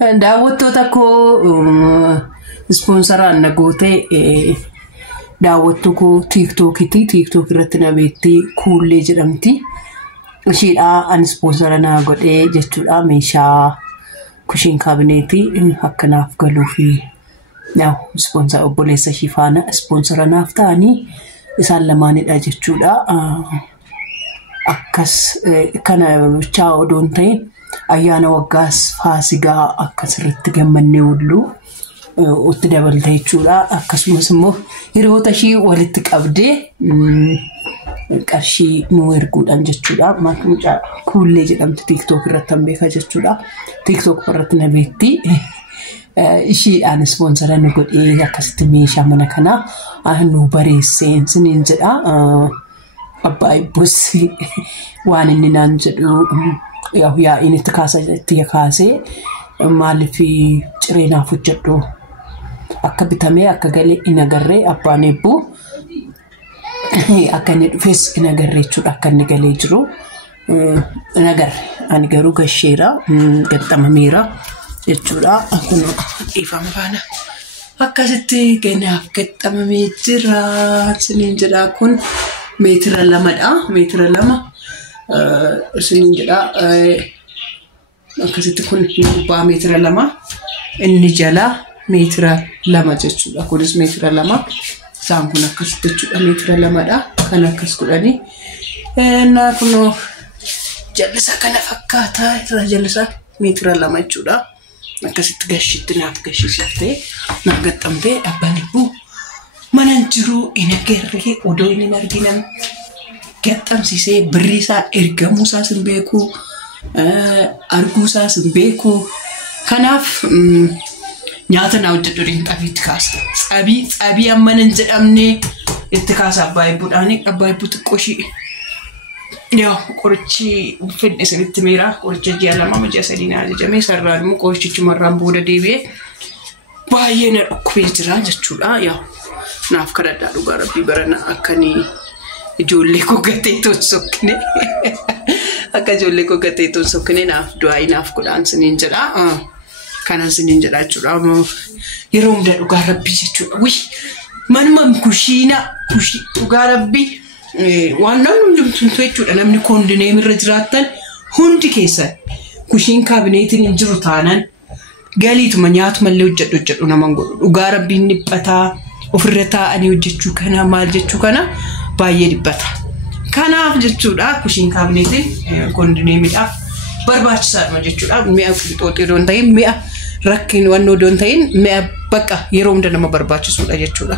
daawwattoota koo sponsoraan nagoote daawwattu koo TikTok irratti na beekti kuullee jedhamti. Ishiidha an sponsora na godhee jechuudha meeshaa kushiin kaabineetii akkanaaf galuu fi sponsor obboleessa shifaana sponsora naaf ta'anii isaan lamaanidha jechuudha. Akkas kana ciao odoon ta'in ayyaana waggaas faasigaa akkasirratti gammannee ullu utti dabaltee jechuudha. Akkasumas immoo hiriyoota ishii walitti qabdee qarshii nu erguudhaan jechuudha. Maqaa kuullee jedhamti TikTok irratti beeka jechuudha. TikTok irratti na beekti. Ishiidhaan sponsora nu godhee akkasitti meeshaa mana kana nu bareesseen siniin jedha. Abbaa Ibbus waan inni naan jedhu yaa inni itti kaasee maaliif cireenaaf hojjedhu akka bitamee akka galee in agarree abbaan Ibbu akka inni dhufes in agarree jechuudha. Akka inni galee jiru in agarre ani garuu gasheera gaxxamameera jechuudha. Kun ifama faana akkasitti ganaaf gaxxamamee jira siniin jedha. Kun meetira lamadha. Meetira lama siniin jedha. Akkasitti kun gubbaa meetira lama inni jala meetira lama jechuudha. Kunis meetira lama isaan kun akkasitti jechuudha. Meetira lamadha. Kan akkas godhani na kunoo jalisa kana fakkaata. Irra jalisa meetira lama jechuudha. Akkasitti gashitti naaf gashiisaftee naaf gaxxamtee abbaan Ibbuu manan jiru in agarree odoo inni arginan gaxxamsiisee birriisaa ergamuusaa sin beeku arguusaa sin beeku. Kanaaf nyaata na hojjedhu xabiitti kaasa. Xabii ammanan jedhamne itti kaasa abbaa Ibbuudhaani. Abbaa Ibbuu xiqqooshii qorichi fedhe sirriitti meera. Qoricha ji'a lama ji'a sadii na ajajamee sarraan immoo qorichichi marraan booda deebi'ee baay'ee na dhukkubee jira jechuudha. Naaf kadhadhaa dhugaa Rabbii barana akkanii ijoollee koo gatee tosokkine akka ijoollee koo gatee tosokkine naaf du'aa naaf godhaan siniin jedha. Kanan siniin jedha jechuudha. Yeroo hunda dhugaa Rabbii jechuudha. Manuma kushiina dhugaa Rabbii waan namni hundumtuu jechuudha. Namni kondineem irra jiraattan hundi keessan kushiin kaabineetiin hin jiru taanan galiituma nyaatuma illee hojjedhu naman godhu. Dhugaa Rabbiin dhiphataa ofirra taa'anii hojjechuu kana maal jechuu kana baay'ee dhiphata. Kanaaf jechuudha kushiin kaabineetiin kondineemiidhaaf barbaachisaadha jechuudha. Mi'a qixooxii doon ta'in mi'a rakkin wannoo doon ta'in mi'a bakka yeroo hunda nama barbaachisuudha jechuudha.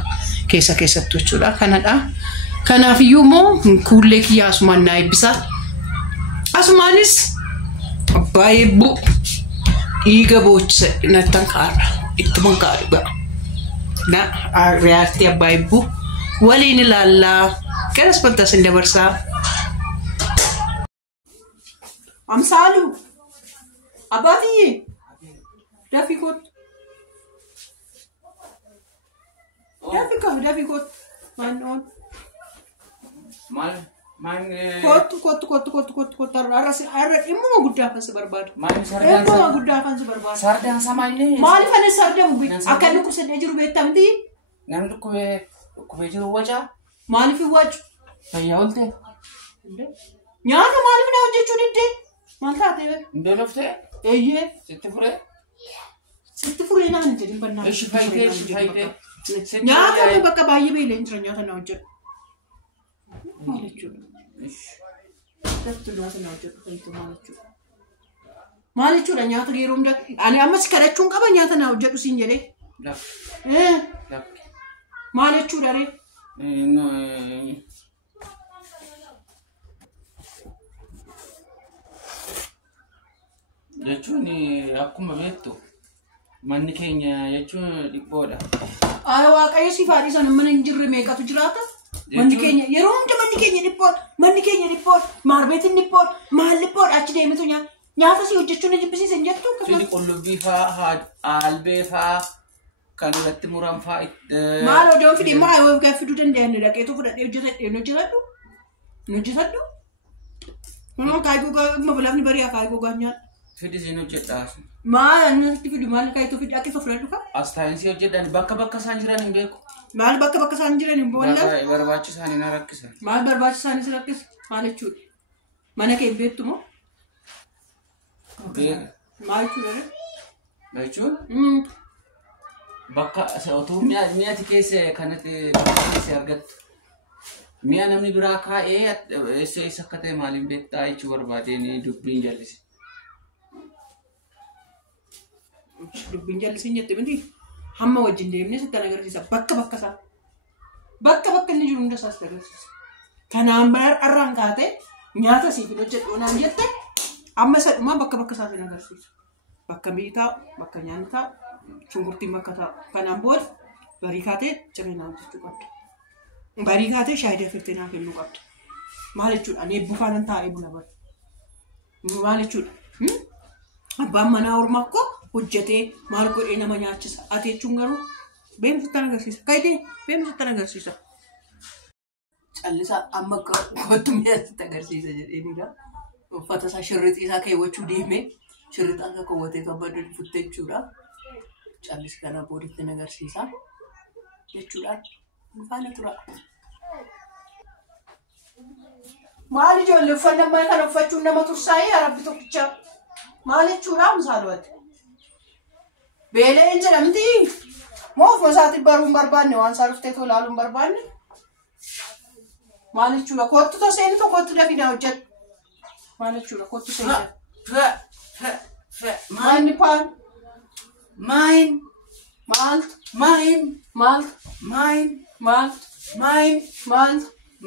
Keessattuu jechuudha. Kanadha. Kanaaf iyyuu immoo kuullee kiyyaa asumaan naa eebbisaa. Asumaanis abbaa Ibbuu dhiiga boochisa nattan kaara ittuma gaarii ba'a. Reaaktii abbaa Ibbuu waliin ilaallaa garas bantas hin dabarsaa. Amsaalu abbaatii dafii koot maannoon kottu arra dhimma guddaa kan si barbaadu. Dhimma guddaa kan si barbaadu. Sardaan samaalee. Maaliif ani sardamu akka inni kusadee jiru beektamti? Namni dhukkubee jiru wajaa. Maaliif waju? Fayyaa ooltee. Nyaata maaliif na hojjechuu diddee? Maal taatee? Indoo dhuftee? Eeyyee. Sitti furee naan jedhin bannaa. Ishi faayitee. Nyaata bakka baay'ee beelee jira nyaata na hojjedhu. Maal jechuudha? Maal jechuudha nyaata yeroo hunda ani ammas kadhachuun qaba nyaata na hojjedhu siin jedhee. Maal jechuudha ree? Jechuun akkuma beektu manni keenya jechuun dhiphoodha. Waaqayyo si faadhisan mana hin jirre meeqatu jiraata? Manni keenya yeroo hunda manni keenya dhiphoodha. Maarbeetiin dhiphoodha. Maal dhiphoodha achi deemitu nyaata si hojjechuun na jibbisiisan jettu. Sidi qullubbii fa'aa albee fa'aa kan irratti muran fa'aa. Maal odoon fidee maa yoo gaafiduu danda'an dhaqeetu fudhadhee hojjetadhu. Kunoo kaayii gogaa amma bilaafni barii kaayii gogaa nyaadha. Fidii siin hojjedhaa. Maal nuti fidu maal kaitu fidu akka fufnaa dhufa? Astaayinsii hojjedhan bakka isaan jiran hin beeku. Maal bakka isaan jiran hin boonna? Barbaachisan hin rakkisan. Maal barbaachisan hin rakkis? Maal jechuudha? Mana kee beektu moo? Maal jechuudha? Jechuun? Bakka otuu mi'a keessa kanatti argattu. Mi'a namni biraa kaa'ee eessa akka ta'e maaliin beektaa jechuu barbaadeen dubbiin jallise. Dubbiin jallisiin jette miti hamma wajjin deemnee sitti agarsiisa bakka isaa bakka inni jiru hunda isaas agarsiisa. Kanaan bararraan kaatee nyaata siif hojjedhu naan jette amma isa dhumaa bakka isaas agarsiisa. Bakka miitaa, bakka nyaanni shunkurtiin bakka taa'u. Kanaan booda barii kaatee cireenaan jechuu qabda. Barii kaatee shaayii dafirtee naaf kennuu qabda. Maal jechuudha? Ani eebbifaanan taa'ee buna bara. Maal jechuudha? Abbaan manaa ormaa akkoo hojjetee maal godhee nama nyaachisa. Ati jechuun garuu beekumsatti agarsiisa. Kayitee beekumsatti agarsiisa. Callisaa amma kottu mi'aatti agarsiisa jedheenidha. Uffata isaa shirrixii isaa keewwachuu deemee shirrixa akka kaawwatee kabbaduu futtee jechuudha. Callisi kana booditti agarsiisa jechuudhaan faana tura. Maal ijoollee uffannaa mana kana uffachuun nama tursaa'ee arabbi tokkicha maal jechuudha misaalwatti. Beeleen jedhamti moo ofuma isaatti baruun barbaanne waan isaa dhuftee tolaaluun barbaanne maal jechuudha kottu toseeni tokkotti dafina hojjedhu maal jechuudha kottu seeni. Maal paan mine mal mine mal mine mal mine mal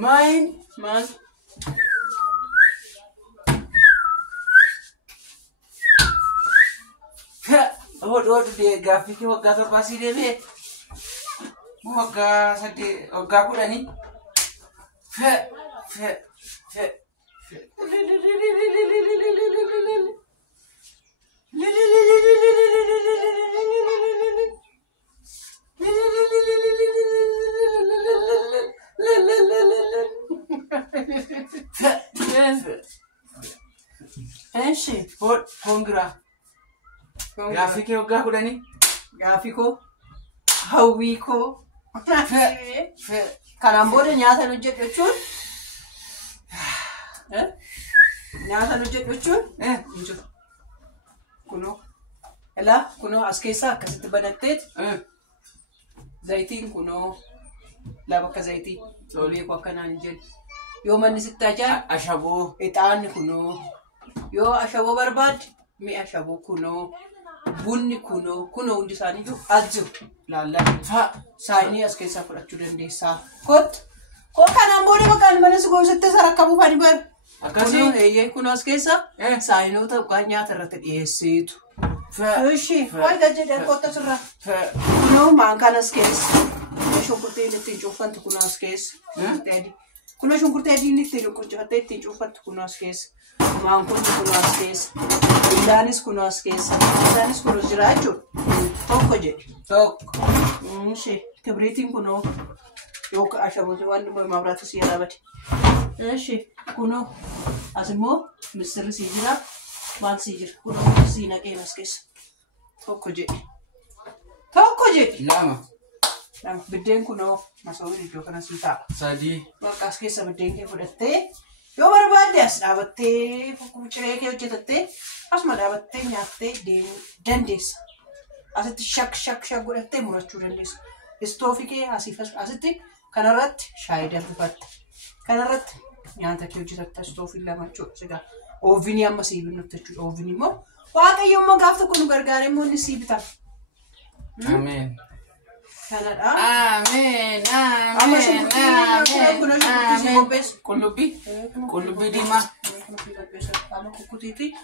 mine mal What de gafiki wagga torba si debe wagga sade wagga kudani fe Congra Gafiki wagga kudani Gafiko hawwiko kanaan booda nyaata hojjedhu jechuun nyaata hojjedhu jechuun kunoo as keessaa akkasitti banatteet zayitiin kunoo laba akka zayitii beeku akkanaan jedhu yoo manni sitti ajaa ashaboo ixaanni kunoo yoo ashaboo barbaadde mi'a ashaboo kunoo bunni kunoo hundi isaanii jiru as jiru laallaa saayinii as keessaa fudhachuu dandeessaa koo kanaan booda bakkaan mana si goositti sarakkabuuf ani bar akkasii eeyyee kunoo as keessa saayinoota ugaa nyaata irratti dhiyeessitu. Ishi wayda jedhan kotta sirraa kunoo maankaan as keessa shunkurtii ittiin cuufantu kunoo as keessa kunoo shunkurtii adiin ittiin qurcafattee ittiin cuufattu kunoo as keessa maankuun kunoo as keessa ilaanis kunoo as keessa ilaanis kunoo jira jechuudha tokko jedhe tokko ishi kibriitiin kunoo yookaan ashabooti waan mabraata si yaraabate ishi kunoo as immoo misirri si jira. Maal si jira kunoo si naqee as keessa tokko jedhe lama biddeen kunoo masoobii iddoo kana si ta'a sadii bakka as keessa biddeen kee fudhattee yoo barbaadde as dhaabattee ciree kee hojjetattee asuma dhaabattee nyaattee deemuu dandeessa. Asitti shak godhattee murachuu dandeessa. Istoofii kee asitti kanarratti shaayii danfifatte kanarratti nyaata kee hojjetatta istoofii lama jechuudha sigaa. Oovini amma si binutti jechuudha. Oovini immoo waaqayyo immoo gaaf tokko nu gargaare immoo inni si bita. Ameen. Kanadha. Ameen. Amma shunkurtii Qullubbii diimaa. Amma kukkutiiti.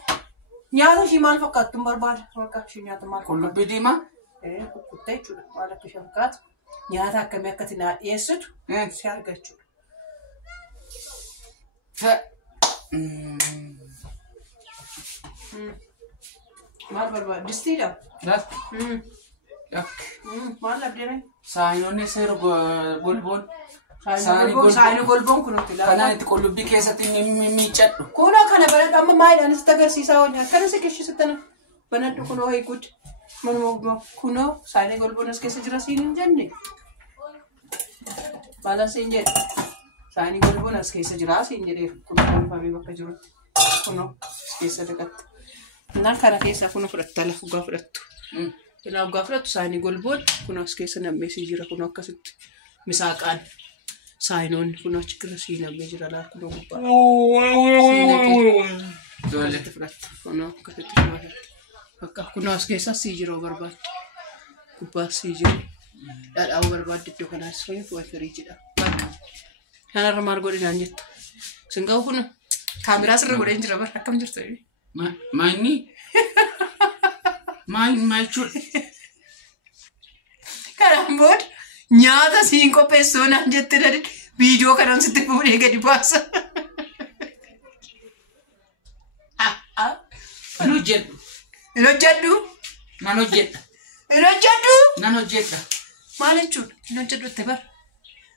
Nyaata ishii maal fakkaattu hin barbaada? Bakka ishii nyaata maal fakkaattu? Qullubbii diimaa. Kukkuttee jechuudha. Maal akka ishee fakkaatu? Nyaata akkamii akkatti naa dhiyeessitu si arga jechuudha. Maal barbaada? Distiidha? Maal labdeeme? Saayinoonni seera golboon. Saayinii golboon kunuuti laata? Kanaan itti qullubbii keessatti miiccadhu. Kunoo kana bareedu amma maayidhaan sitti agarsiisaa oolni akkana si qishisittana Banadhu kunoo eeguud. Manuma kunoo saayinii golboon as keessa jira siin hin jenne. Maala siin jedhe. Saayinii golboon as keessa jira siin jedhee kunoo galfamee bakka jirutti. Kunoo as keessa dhaqatte. Naan kana keessaa kunoo fudhatta lafa ugaa fudhattu. Ilaa ugaa fudhattu saayinii golboon kunoo as keessa nammeesii jira kunoo akkasitti. Misaaqaan saayinoonni kunoo achi keessa siin nammee jira laal kunoo gubbaa. Doolletti fudhatta kunoo akkasitti fudhatta. Akka kunoo as keessa sii jiroo barbaadde. Gubbaa sii jiru. Dhadhaa'uu barbaadde iddoo kanaas fayyadu waan firii jedha. Bakka kanarra maal godhinaan jettu. Singaa'u kun kaameraa sirra godheen jira bara akkam jirtu. Maanni? Maal jechuudha? Kanaan booda nyaata siin qopheessoo naan jette dadi viidiyoo kanaan sitti fuudhee gadi baasa. Kan hojjedhu. Hin hojjedhu? Nan hojjedha. Hin hojjedhu? Nan hojjedha. Maal jechuudha? Hin hojjedhu itti bara.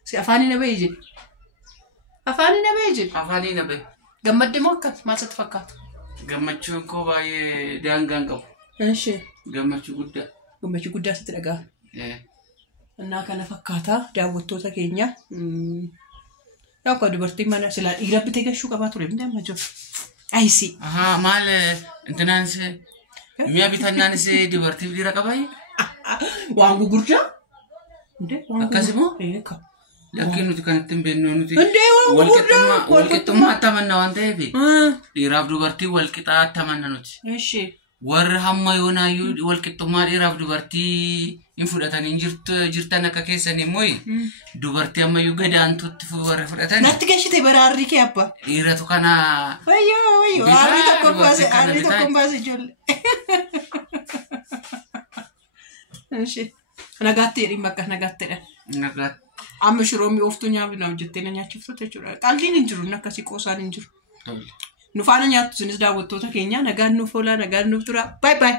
Si afaanii na bahee jedhe. Afaanii na bahee jedhe. Afaanii na bahe. Gammadde moo akkam? Maal sitti fakkaata? Gammachuun koo baay'ee daangaan qabu. Ishee. Gammachuu guddaa. Gammachuu guddaa sitti dhaga'a. Innaa kana fakkaataa daawwattoota keenya. Yaa akka dubartiin mana silaa dhiira bitee gashuu qabaa ture miti amma jiru. Ayisi. Maal intinaanis mi'a bitannaanis dubartiif dhiira qabaayi? Waan gugurdaa? Akkasimoo? Eeka. Lakkiin nuti kan ittiin beeknu nuti walqixxummaa walqixxummaa attamanna waan ta'eef dhiiraaf dubartii walqixaa attamanna nuti. Ishee. Warri hamma yoonaayyuu walqixxummaa dhiiraaf dubartii hin fudhatanii jirtan akka keessan immoo dubartii ammayyuu gadaantuutti warri fudhatan. Natti gashite baraarri kee abbaa. Dhiiratu kana. Wayyoo aarri tokko baase ijoollee. Ishee. Nagaatti jedhin bakka nagaatteedha. Nagaatti. Amma shiroo mi'ooftuu nyaabinaaf jettee na nyaachiftu jechuudha. Qalbiin hin jiru akkasii qoosaan hin jiru. Nu faana nyaattu sinis daawwattoota keenya nagaan nuuf oolaa nagaan nuuf tura. Bye bye.